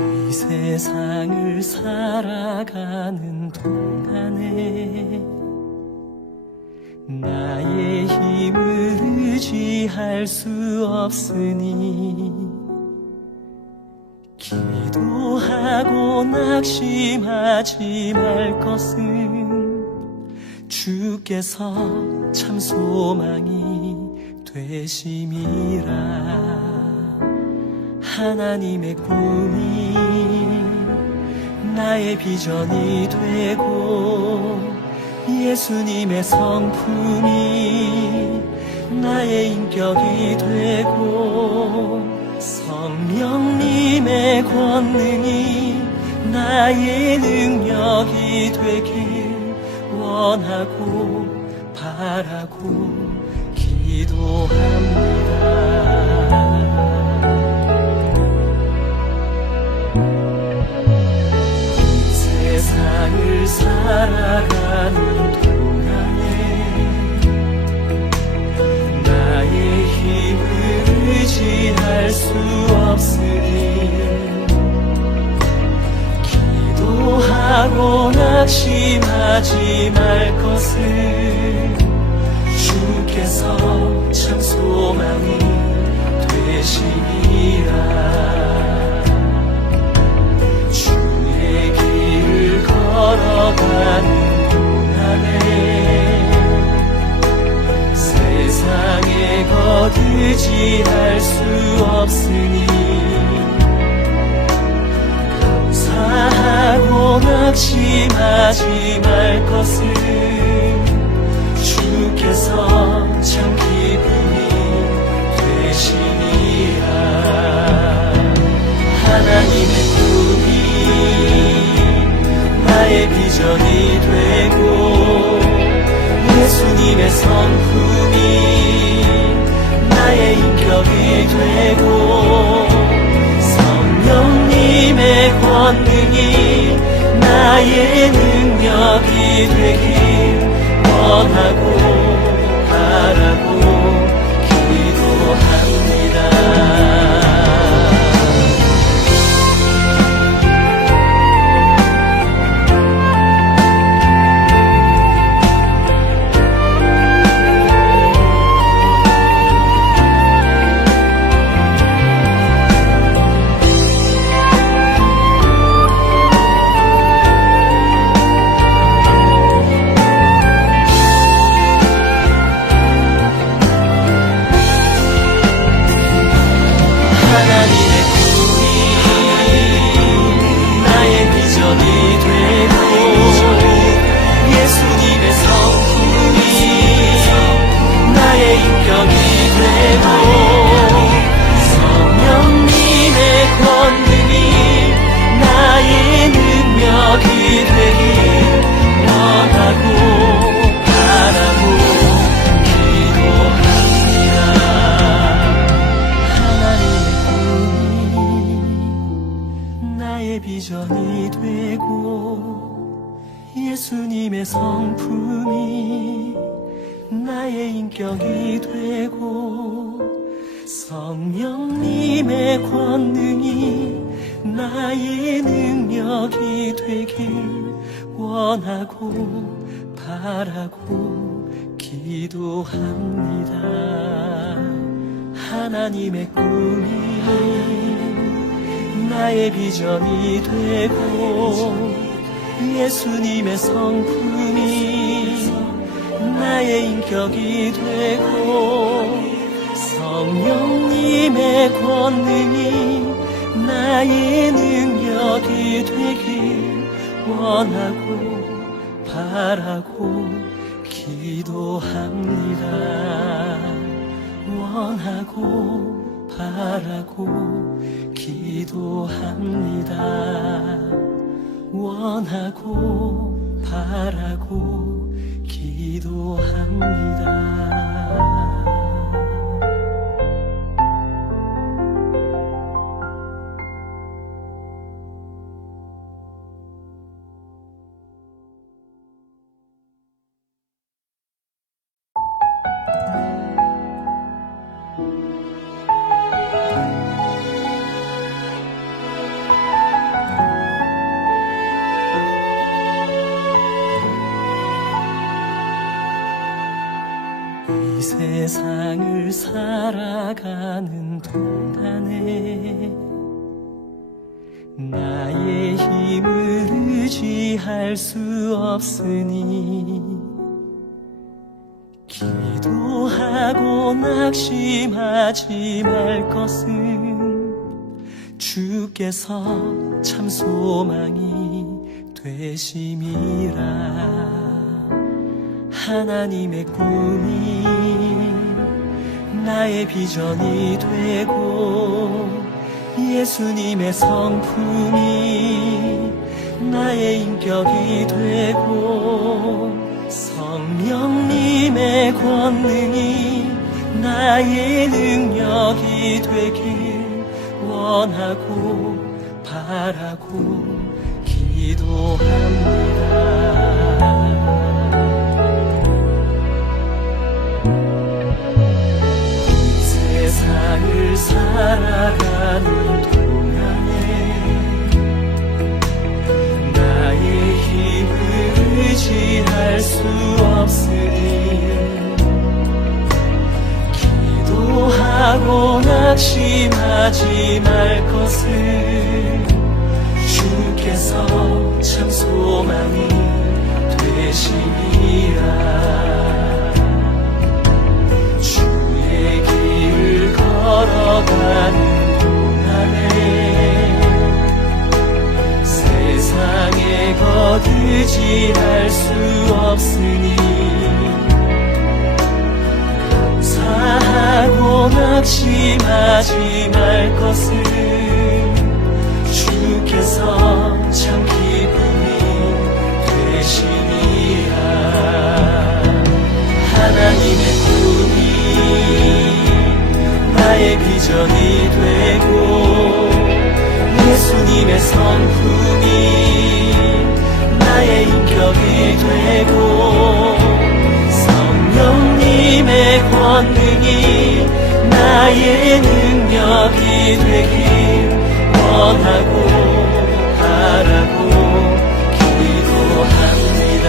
이 세상을 살아가는 동안에 나의 힘을 의지할 수 없으니 기도하고 낙심하지 말 것은 주께서 참 소망이 되심이라. 하나님의 꿈이 나의 비전이 되고 예수님의 성품이 나의 인격이 되고 성령님의 권능이 나의 능력이 되길 원하고 바라고 기도합니다. 세상을 살아가는 동안에 나의 힘을 의지할 수 없으니 기도하고 낙심하지 말 것을 주께서 참 소망이 되시니라. 걸어가는 동안에 세상에 거두지할 수 없으니 감사하고 낙심하지 말 것을 주께서 참 기쁨이 되시니라. 하나님의 꿈이 나의 비전이 되고 예수님의 성품이 나의 인격이 되고 성령님의 권능이 나의 능력이 되길 원하고 바라고 기도합니다. 비전이 되고 예수님의 성품이 나의 인격이 되고 성령님의 권능이 나의 능력이 되길 원하고 바라고 기도합니다. 하나님의 꿈이 나의 비전이 되고 예수님의 성품이 나의 인격이 되고 성령님의 권능이 나의 능력이 되길 원하고 바라고 기도합니다. 원하고 바라고 기도합니다. 원하고 바라고 기도합니다. 세상을 살아가는 동안에 나의 힘을 의지할 수 없으니 기도하고 낙심하지 말 것은 주께서 참 소망이 되심이라. 하나님의 꿈이 나의 비전이 되고 예수님의 성품이 나의 인격이 되고 성령님의 권능이 나의 능력이 되길 원하고 바라고 기도합니다. 세상을 살아가는 동안에 나의 힘을 의지할 수 없으니 기도하고 낙심하지 말 것을 주께서 참 소망이 되심이라. 주의 길을 걸어가는 동안에 세상에 거두지할 수 없으니 감사하고 낙심하지 말 것을 주께서 참 기쁨이 되시니라. 하나님의 꿈이 나의 비전이 되고 예수님의 성품이 나의 인격이 되고 성령님의 권능이 나의 능력이 되길 원하고 바라고 기도합니다.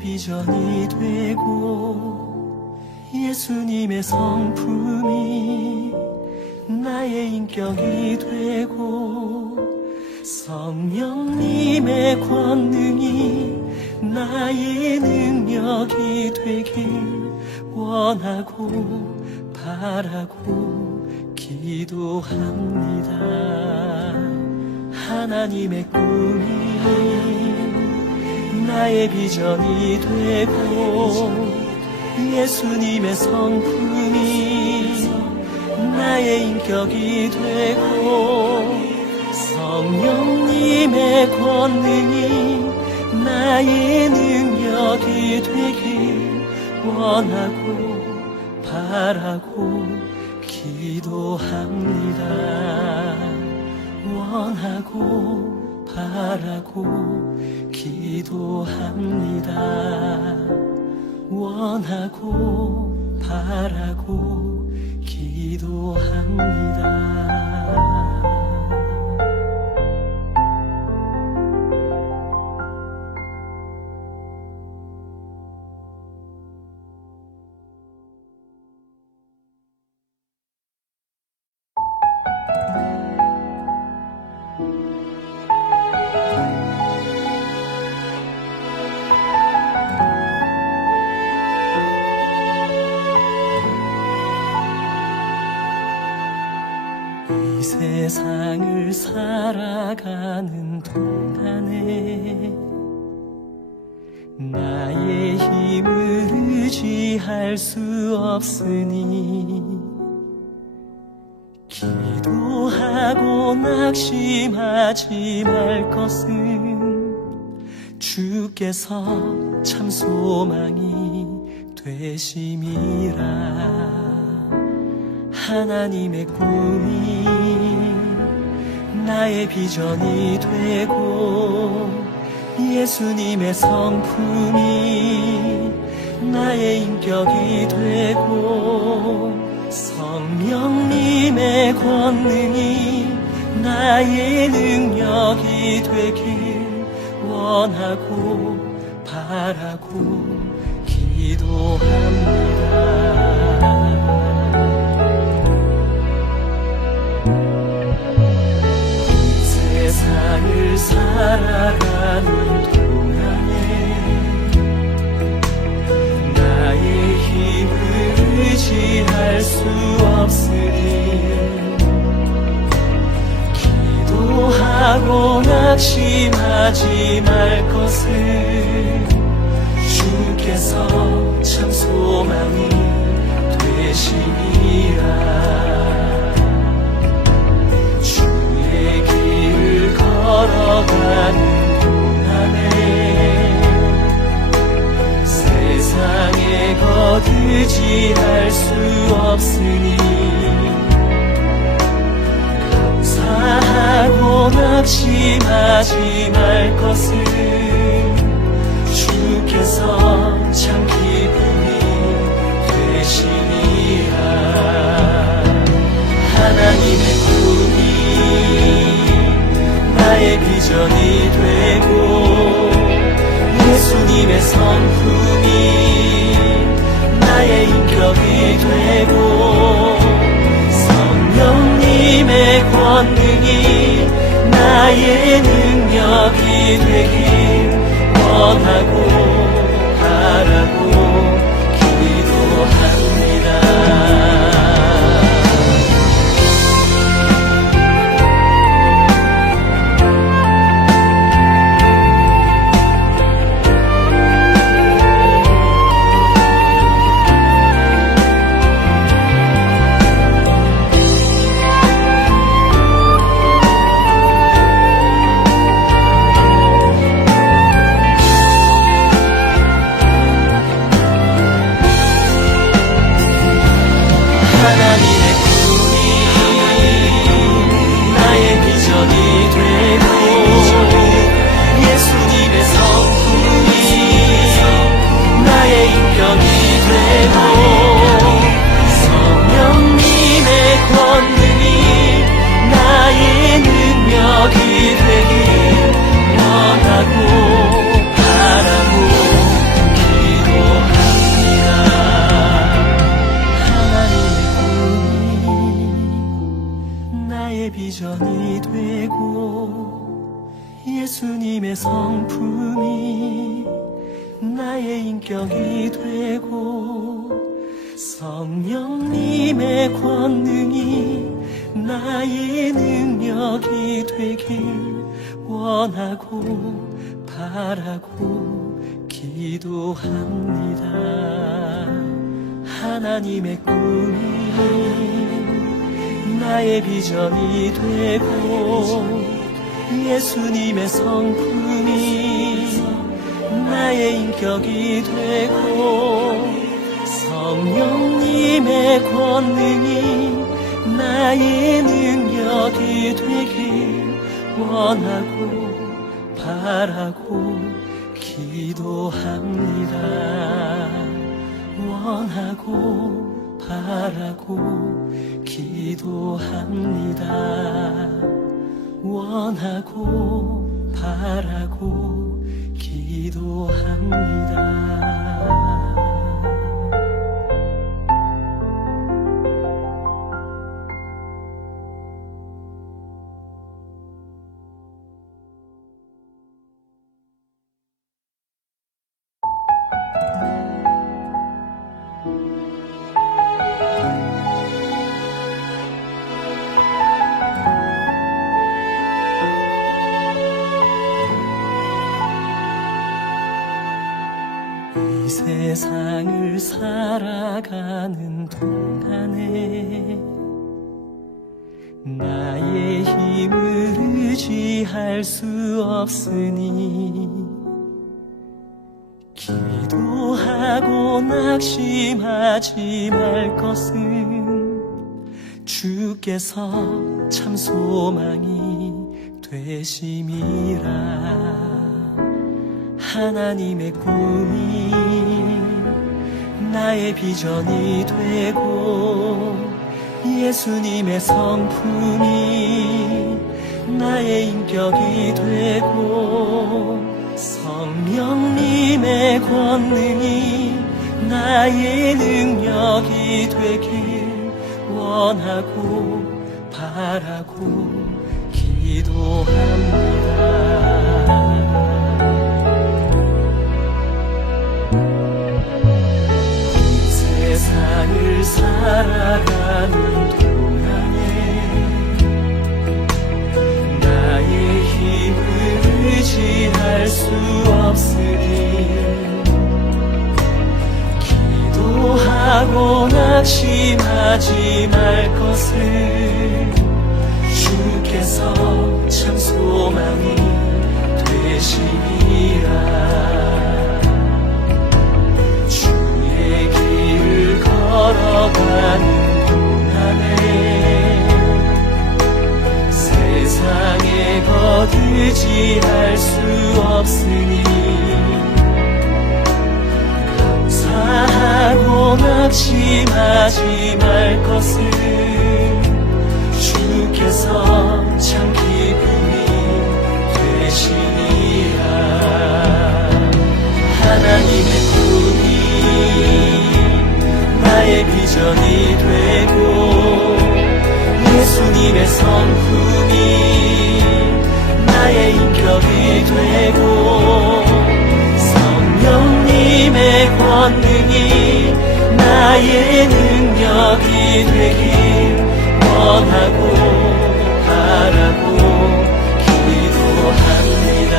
비전이 되고 예수님의 성품이 나의 인격이 되고 성령님의 권능이 나의 능력이 되길 원하고 바라고 기도합니다. 하나님의 꿈이 나의 비전이 되고 예수님의 성품이 나의 인격이 되고 성령님의 권능이 나의 능력이 되길 원하고 바라고 기도합니다. 원하고 바라고 기도합니다. 원하고 바라고 기도합니다. 이 세상을 살아가는 동안에 나의 힘을 의지할 수 없으니 기도하고 낙심하지 말 것은 주께서 참 소망이 되심이라. 하나님의 꿈이 나의 비전이 되고 예수님의 성품이 나의 인격이 되고 성령님의 권능이 나의 능력이 되길 원하고 바라고 기도합니다. 세상을 살아가는 동안에 나의 힘을 의지할 수 없으니 기도하고 낙심하지 말 것을 주께서 참 소망이 되심이라. 걸어가는 동안에 세상에 거두지할 수 없으니 감사하고 낙심하지 말 것을 주께서 참 기쁨이 되시니라. 하나님의 꿈이 나의 비전이 되고 예수님의 성품이 나의 인격이 되고 성령님의 권능이 나의 능력이 되길 원하고 바라고 기도합니다. 비전이 되고 예수님의 성품이 나의 인격이 되고 성령님의 권능이 나의 능력이 되길 원하고 바라고 기도합니다. 하나님의 꿈이 나의 비전이 되고 예수님의 성품이 나의 인격이 되고 성령님의 권능이 나의 능력이 되길 원하고 바라고 기도합니다. 원하고 바라고 기도합니다. 원하고 바라고 기도합니다. 세상을 살아가는 동안에 나의 힘을 의지할 수 없으니 기도하고 낙심하지 말 것은 주께서 참 소망이 되심이라. 하나님의 꿈이 나의 비전이 되고 예수님의 성품이 나의 인격이 되고 성령님의 권능이 나의 능력이 되길 원하고 바라고 기도합니다. 세상을 살아가는 동안에 나의 힘을 의지할 수 없으니 기도하고 낙심하지 말 것을 주께서 참 소망이 되심이라. 걸어가는 동안에 세상에 거두지할 수 없으니 감사하고 낙심하지 말 것을 주께서 참 기쁨이 되시니라. 하나님의 꿈이 나의 비전이 되고 예수님의 성품이 나의 인격이 되고 성령님의 권능이 나의 능력이 되길 원하고 바라고 기도합니다.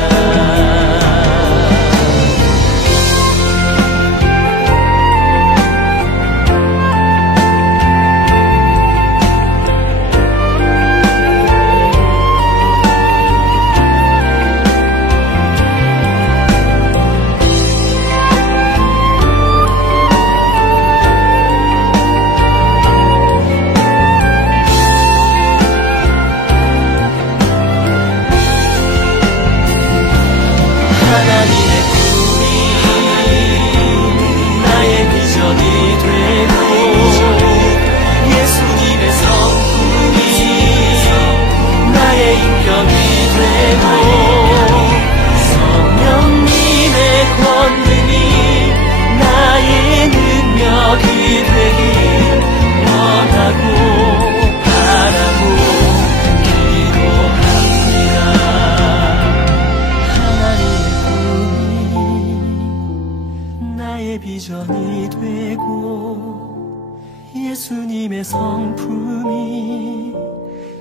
비전이 되고 예수님의 성품이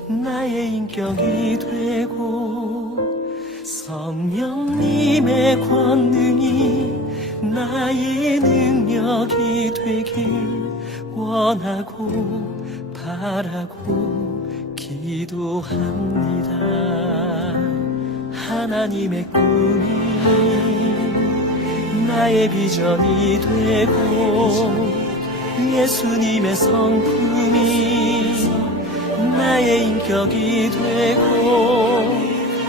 나의 인격이 되고 성령님의 권능이 나의 능력이 되길 원하고 바라고 기도합니다. 하나님의 꿈이 나의 비전이 되고 예수님의 성품이 나의 인격이 되고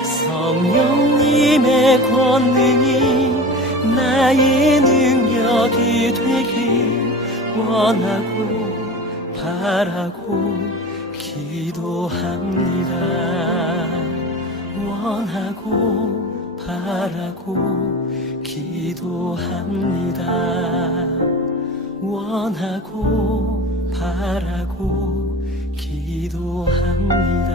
성령님의 권능이 나의 능력이 되길 원하고 바라고 기도합니다. 원하고 바라고 기도합니다. 원하고 바라고 기도합니다.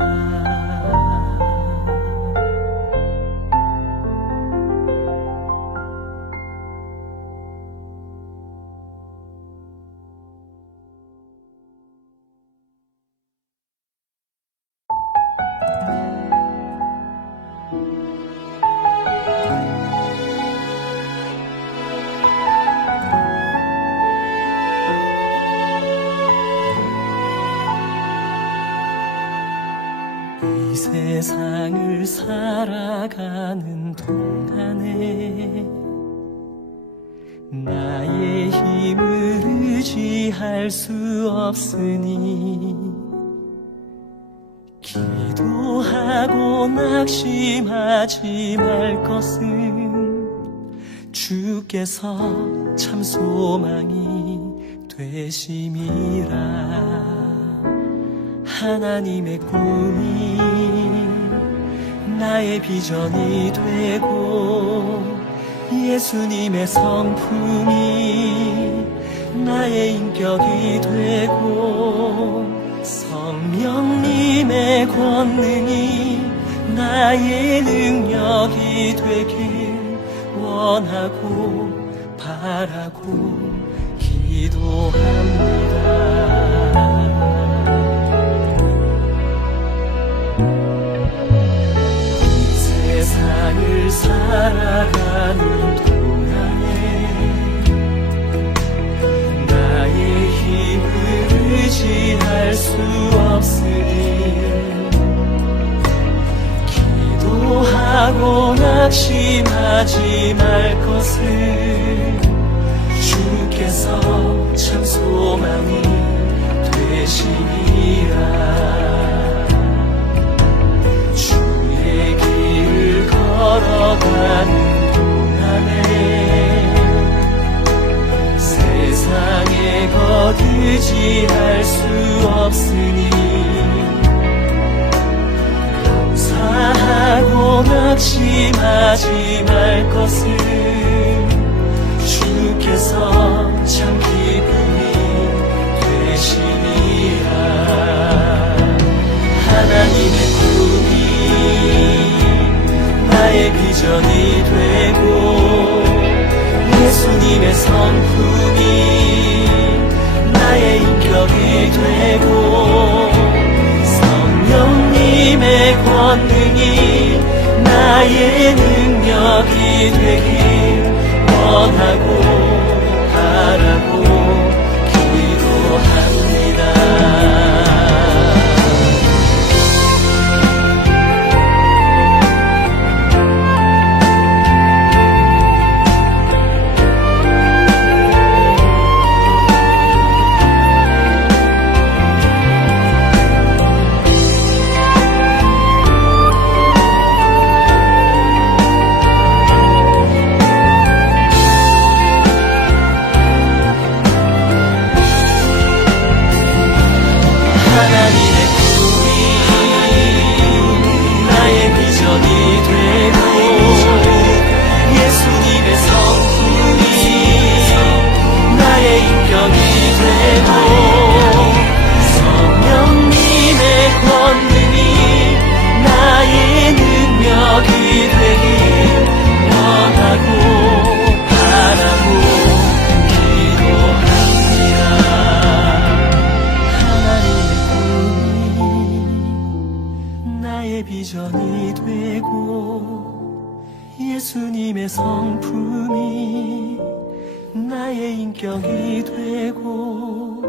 이 세상을 살아가는 동안에 나의 힘을 의지할 수 없으니 기도하고 낙심하지 말 것은 주께서 참 소망이 되심이라. 하나님의 꿈이 나의 비전이 되고 예수님의 성품이 나의 인격이 되고 성령님의 권능이 나의 능력이 되길 원하고 바라고 기도합니다. 세상을 살아가는 동안에 나의 힘을 의지할 수 없으니 기도하고 낙심하지 말 것을 주께서 참 소망이 되시니라. 걸어가는 동안에 세상에 거두지할 수 없으니 감사하고 낙심하지 말 것을 주께서 참 기쁨이 되시니라. 하나님의 꿈이 나의 비전이 되고 예수님의 성품이 나의 인격이 되고 성령님의 권능이 나의 능력이 되길 원하고 바라고 기도합니다. 비전이 되고 예수님의 성품이 나의 인격이 되고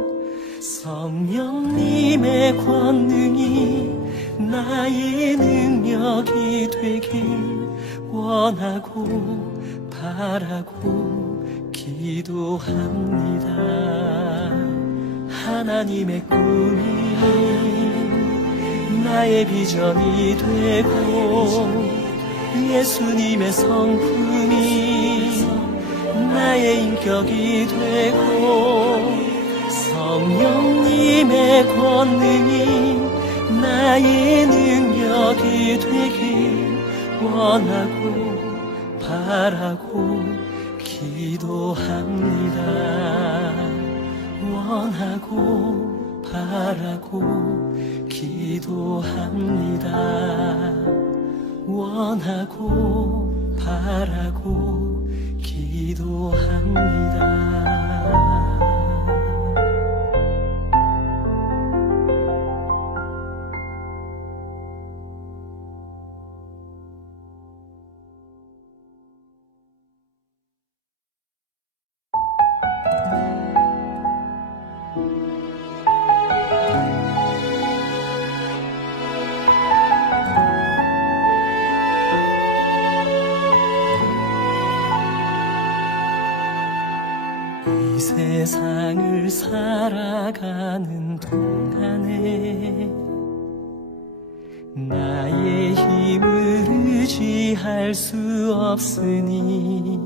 성령님의 권능이 나의 능력이 되길 원하고 바라고 기도합니다. 하나님의 꿈이 나의 비전이 되고 예수님의 성품이 나의 인격이 되고 성령님의 권능이 나의 능력이 되길 원하고 바라고 기도합니다. 원하고 바라고 기도합니다. 원하고 바라고 기도합니다. 세상을 살아가는 동안에 나의 힘을 의지할 수 없으니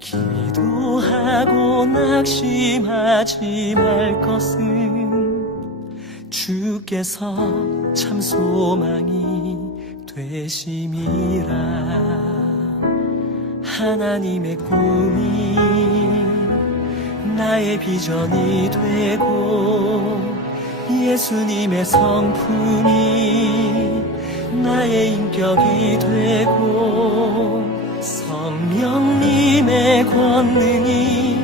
기도하고 낙심하지 말 것은 주께서 참 소망이 되심이라. 하나님의 꿈이 나의 비전이 되고 예수님의 성품이 나의 인격이 되고 성령님의 권능이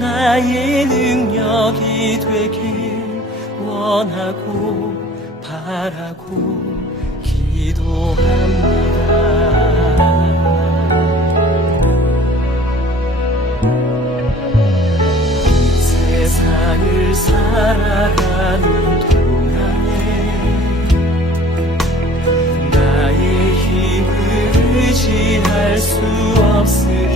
나의 능력이 되길 원하고 바라고 기도합니다. 세상을 살아가는 동안에 나의 힘을 의지할 수 없으니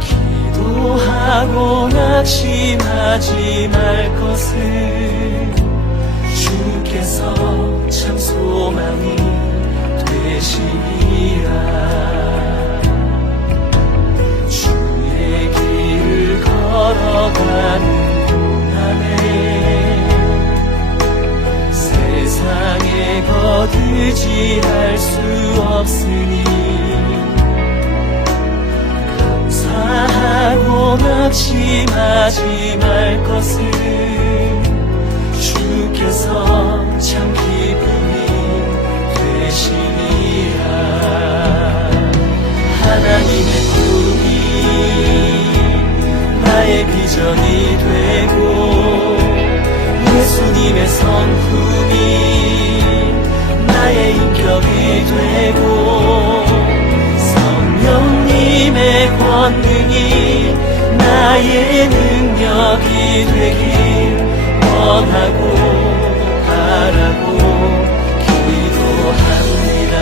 기도하고 낙심하지 말 것을 주께서 참 소망이 되시리라. 주의 길을 걸어가는 동안에 세상에 거두지할 수 없으니 감사하고 낙심하지 말 것을 주께서 참 기쁨이 되시리라. 하나님의 꿈이 나의 비전이 되고 예수님의 성품이 나의 인격이 되고 성령님의 권능이 나의 능력이 되길 원하고 바라고 기도합니다.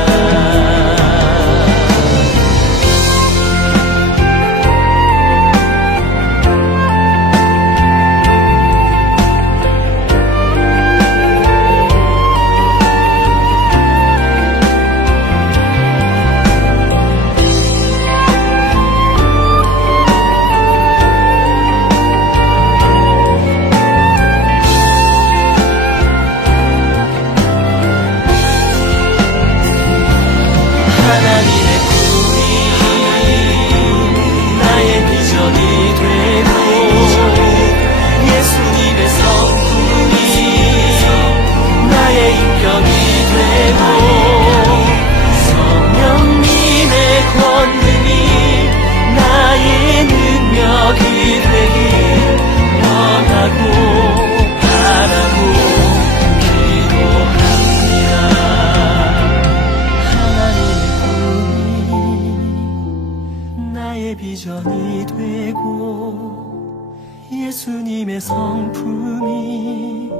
비전이 되고 예수님의 성품이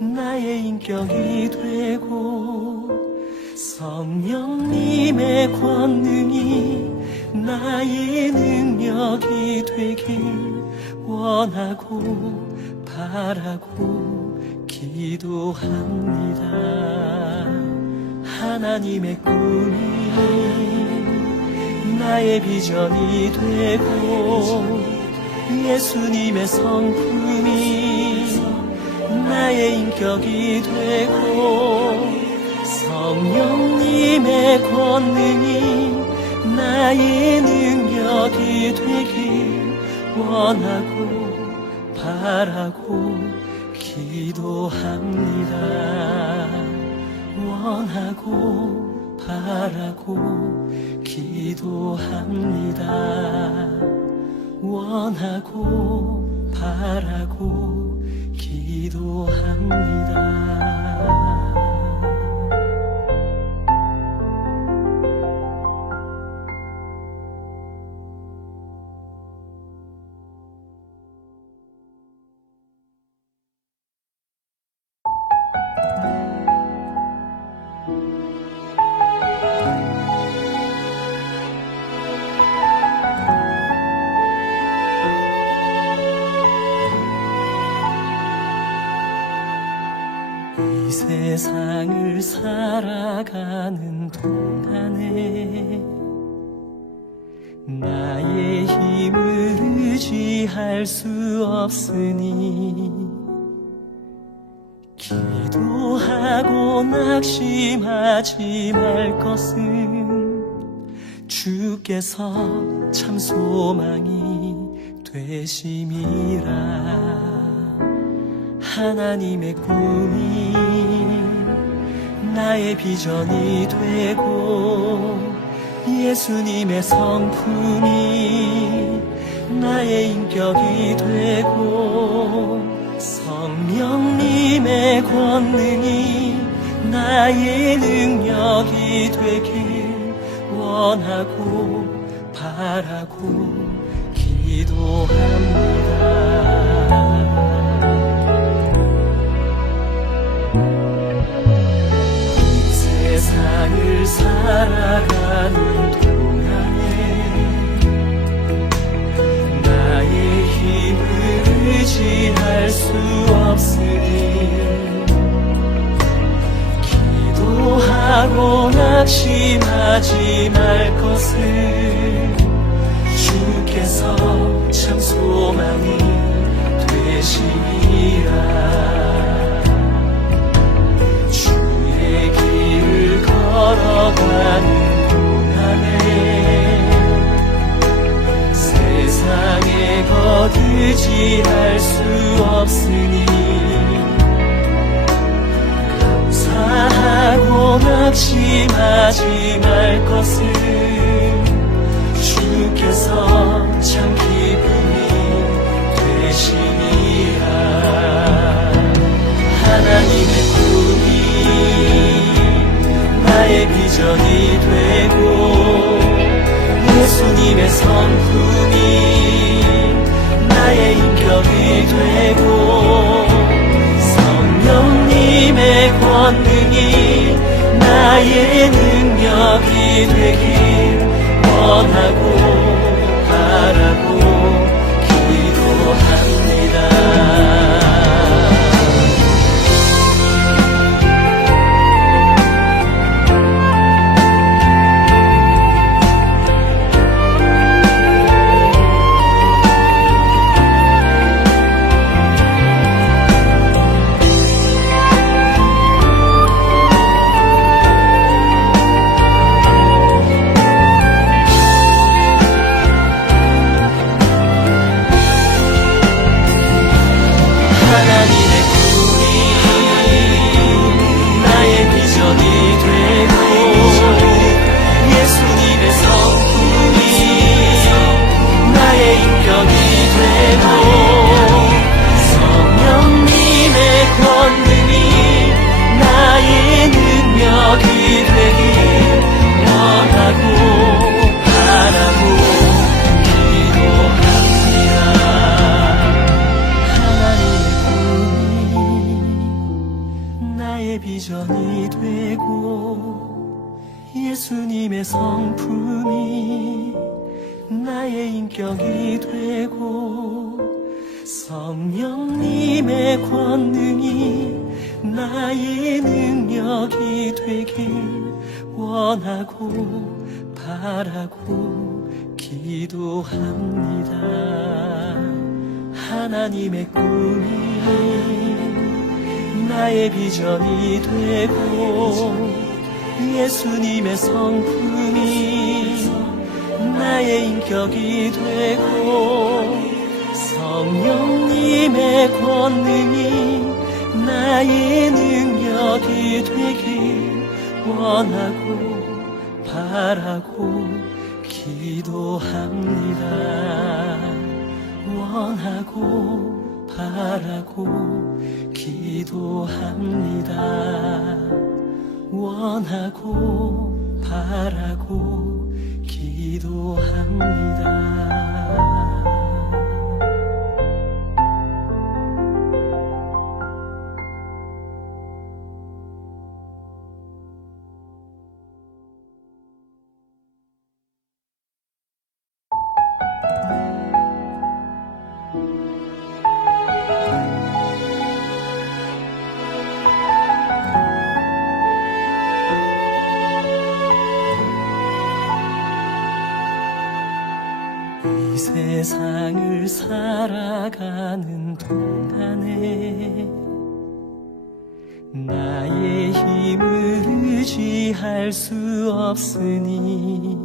나의 인격이 되고 성령님의 권능이 나의 능력이 되길 원하고 바라고 기도합니다. 하나님의 꿈이 나의 비전이 되고 예수님의 성품이 나의 인격이 되고 성령님의 권능이 나의 능력이 되길 원하고 바라고 기도합니다. 원하고 바라고 기도합니다. 원하고 바라고 기도합니다. 이 세상을 살아가는 동안에 나의 힘을 의지할 수 없으니 기도하고 낙심하지 말 것은 주께서 참 소망이 되심이라. 하나님의 꿈이 나의 비전이 되고 예수님의 성품이 나의 인격이 되고 성령님의 권능이 나의 능력이 되길 원하고 바라고 기도합니다. 세상을 살아가는 동안에 나의 힘을 의지할 수 없으니 기도하고 낙심하지 말 것을 주께서 참 소망이 되심이라. 걸어가는 동안에 세상에 거두지할 수 없으니 감사하고 낙심하지 말 것을 주께서 참 기쁨이 되시니라. 하나님의 꿈이 나의 비전이 되고 예수님의 성품이 나의 인격이 되고 성령님의 권능이 나의 능력이 되길 원하고 바라고 기도합니다. 비전이 되고 예수님의 성품이 나의 인격이 되고 성령님의 권능이 나의 능력이 되길 원하고 바라고 기도합니다. 하나님의 꿈이 나의 비전이 되고 예수님의 성품이 나의 인격이 되고 성령님의 권능이 나의 능력이 되길 원하고 바라고 기도합니다. 원하고 바라고 기도합니다. 원하고 바라고 기도합니다. 세상을 살아가는 동안에 나의 힘을 의지할 수 없으니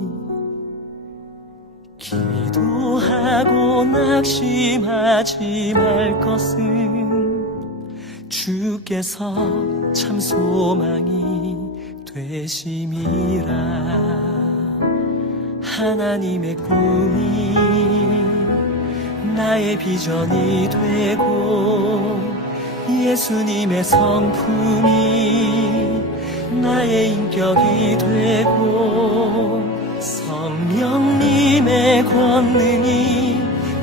기도하고 낙심하지 말 것은 주께서 참 소망이 되심이라. 하나님의 꿈이 나의 비전이 되고 예수님의 성품이 나의 인격이 되고 성령님의 권능이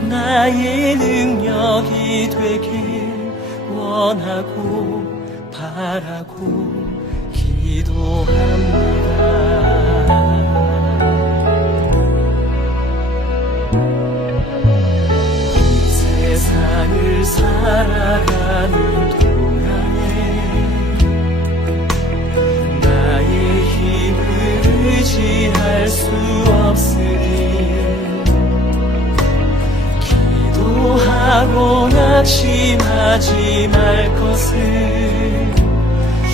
나의 능력이 되길 원하고 바라고 기도합니다. 세상을 살아가는 동안에 나의 힘을 의지할 수 없으니 기도하고 낙심하지 말 것을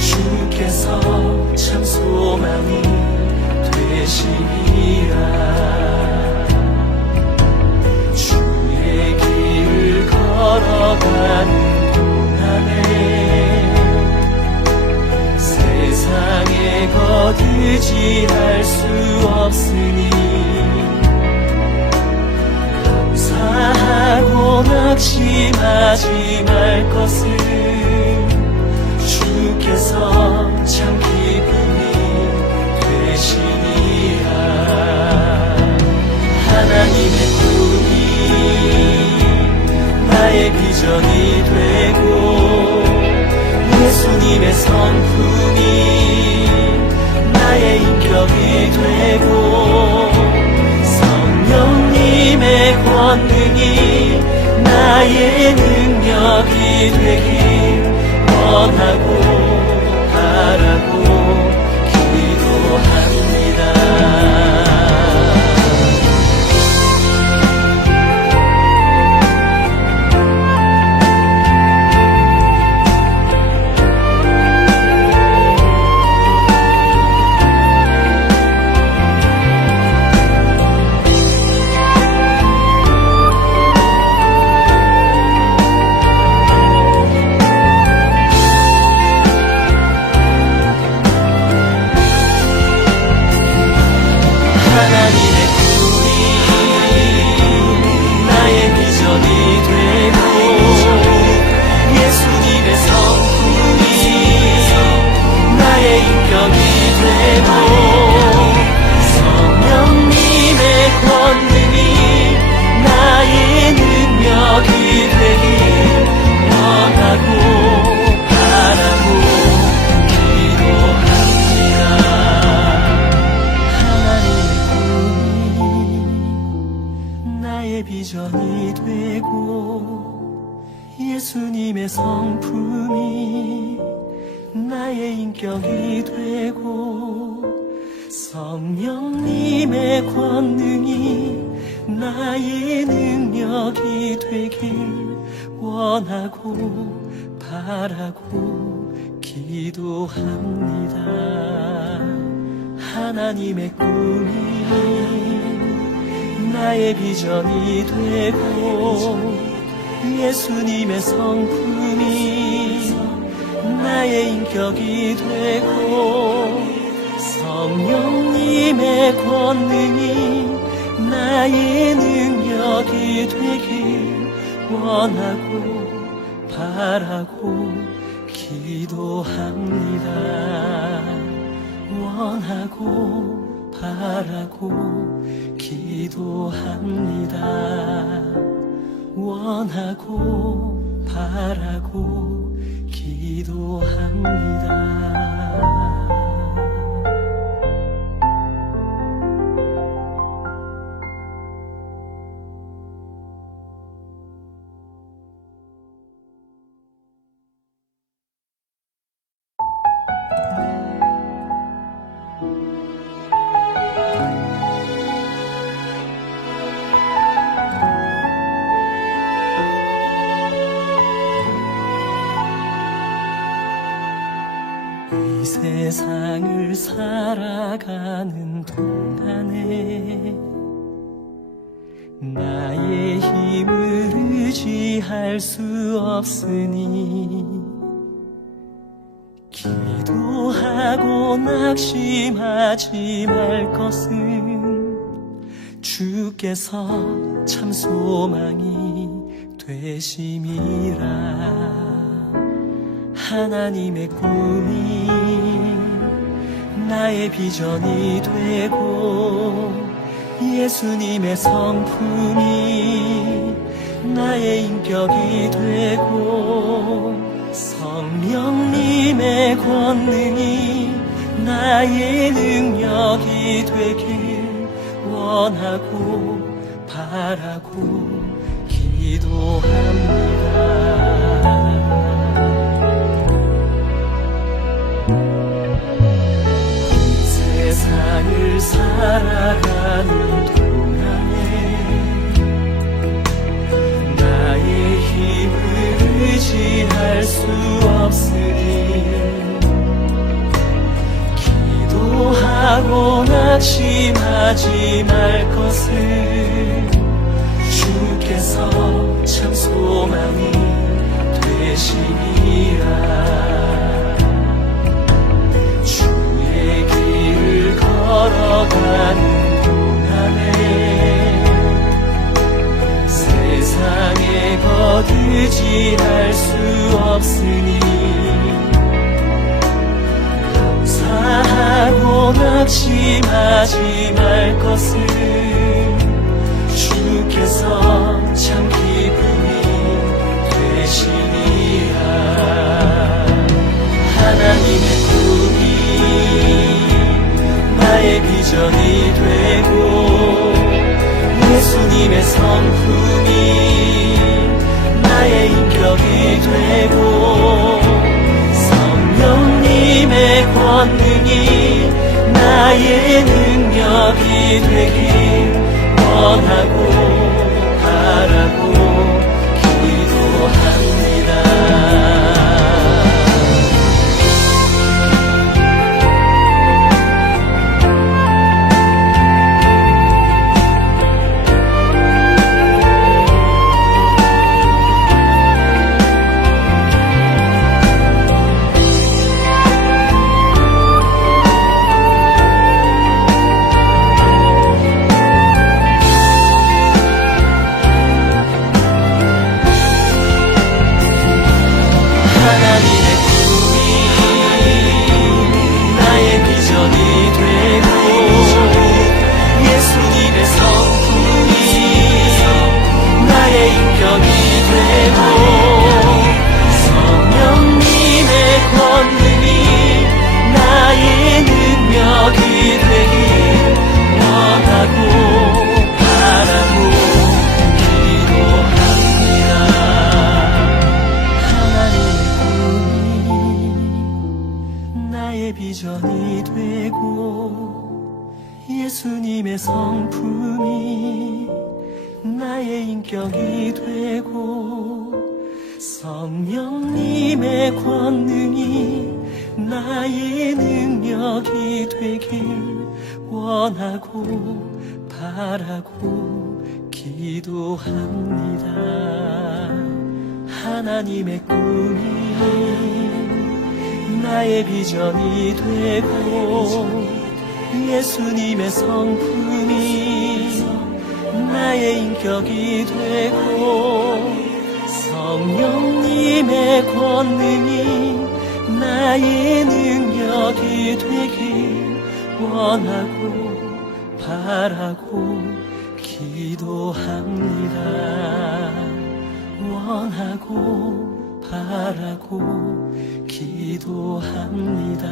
주께서 참 소망이 되심이라. 걸어가는 동안에 세상에 거두지할 수 없으니 감사하고 낙심하지 말 것을 주께서 참 기쁨이 되시니라. 하나님의 꿈이 나의 비전이 되고 예수님의 성품이 나의 인격이 되고 성령님의 권능이 나의 능력이 되길 원하고 바라고 기도합니다. 비전이 되고 예수님의 성품이 나의 인격이 되고 성령님의 권능이 나의 능력이 되길 원하고 바라고 기도합니다. 하나님의 꿈이 나의 비전이 되고 예수님의 성품이 나의 인격이 되고 성령님의 권능이 나의 능력이 되길 원하고 바라고 기도합니다. 원하고 바라고 기도합니다. 원하고 바라고 기도합니다. 세상을 살아가는 동안에 나의 힘을 의지할 수 없으니 기도하고 낙심하지 말 것은 주께서 참 소망이 되심이라. 하나님의 꿈이 나의 비전이 되고 예수님의 성품이 나의 인격이 되고 성령님의 권능이 나의 능력이 되길 원하고 바라고 기도합니다. 세상을 살아가는 동안에 나의 힘을 의지할 수 없으니 기도하고 낙심하지 말 것을 주께서 참 소망이 되시니라. 걸어가는 동안에 세상에 거두지할 수 없으니 감사하고 낙심하지 말 것을 주께서 참 기쁨이 되시니라. 하나님의 꿈이 나의 비전이 되고 예수님의 성품이 나의 인격이 되고 성령님의 권능이 나의 능력이 되길 원하고 바라고 기도합니다. 비전이 되고 예수님의 성품이 나의 인격이 되고 성령님의 권능이 나의 능력이 되길 원하고 바라고 기도합니다. 하나님의 꿈이 나의 비전이 되고 예수님의 성품이 나의 인격이 되고 성령님의 권능이 나의 능력이 되길 원하고 바라고 기도합니다. 원하고 바라고 기도합니다.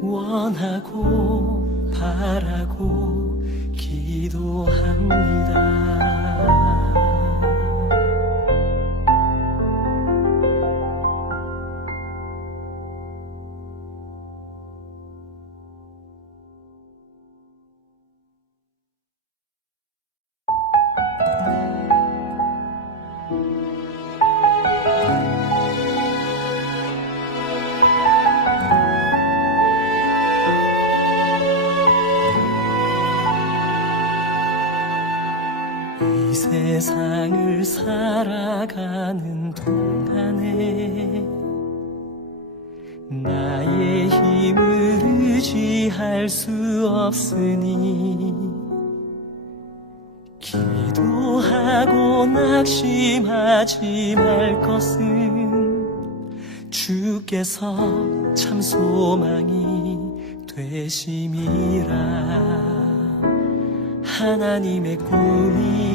원하고 바라고 기도합니다. 세상을 살아가는 동안에 나의 힘을 의지할 수 없으니 기도하고 낙심하지 말 것은 주께서 참 소망이 되심이라. 하나님의 꿈이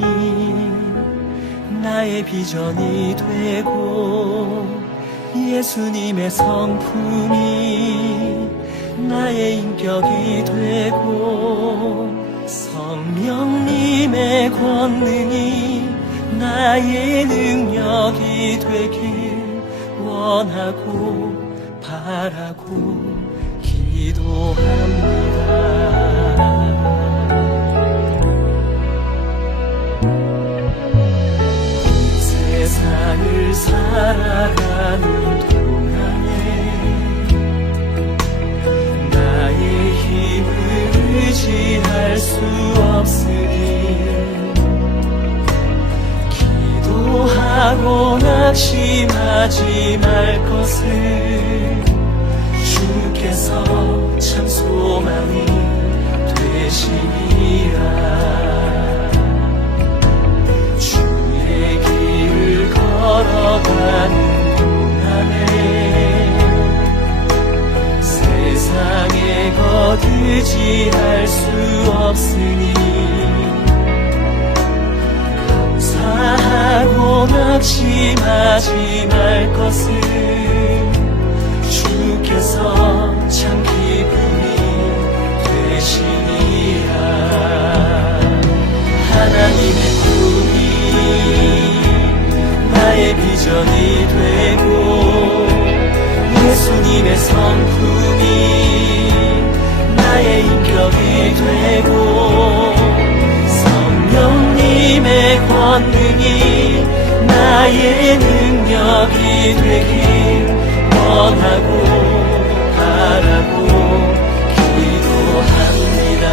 나의 비전이 되고 예수님의 성품이 나의 인격이 되고 성령님의 권능이 나의 능력이 되길 원하고 바라고 기도합니다. 세상을 살아가는 동안에 나의 힘을 의지할 수 없으니 기도하고 낙심하지 말 것을 주께서 참 소망이 되시니라. 주의 길을 걸어가는 동안에 세상에 거두지할 수 없으니 감사하고 낙심하지 말 것을 주께서 참 기쁨이 되시니라. 하나님의 꿈이 나의 비전이 되고 예수님의 성품이 나의 인격이 되고 성령님의 권능이 나의 능력이 되길 원하고 바라고 기도합니다.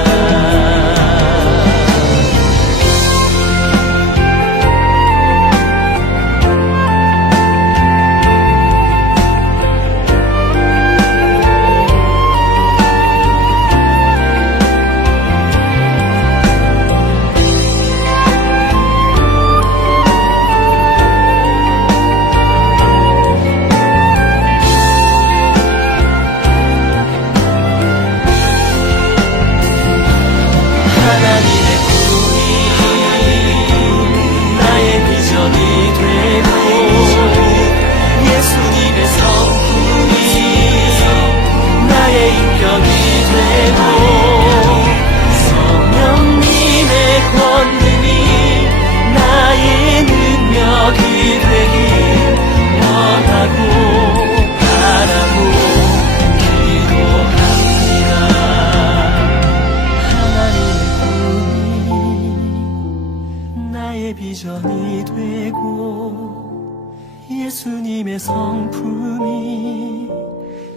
비전이 되고 예수님의 성품이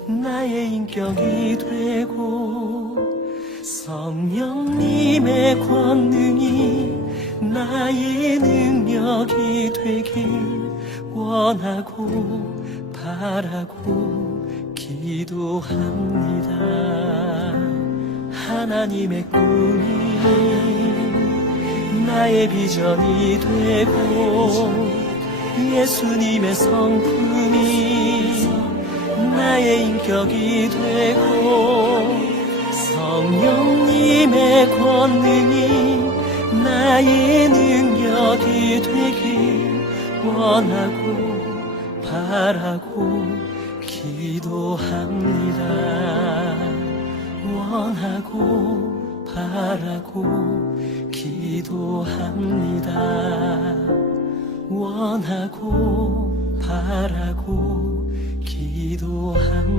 나의 인격이 되고 성령님의 권능이 나의 능력이 되길 원하고 바라고 기도합니다. 하나님의 꿈이 나의 비전이 되고 예수님의 성품이 나의 인격이 되고 성령님의 권능이 나의 능력이 되길 원하고 바라고 기도합니다. 원하고 바라고 기도합니다. 원하고 바라고 기도합니다.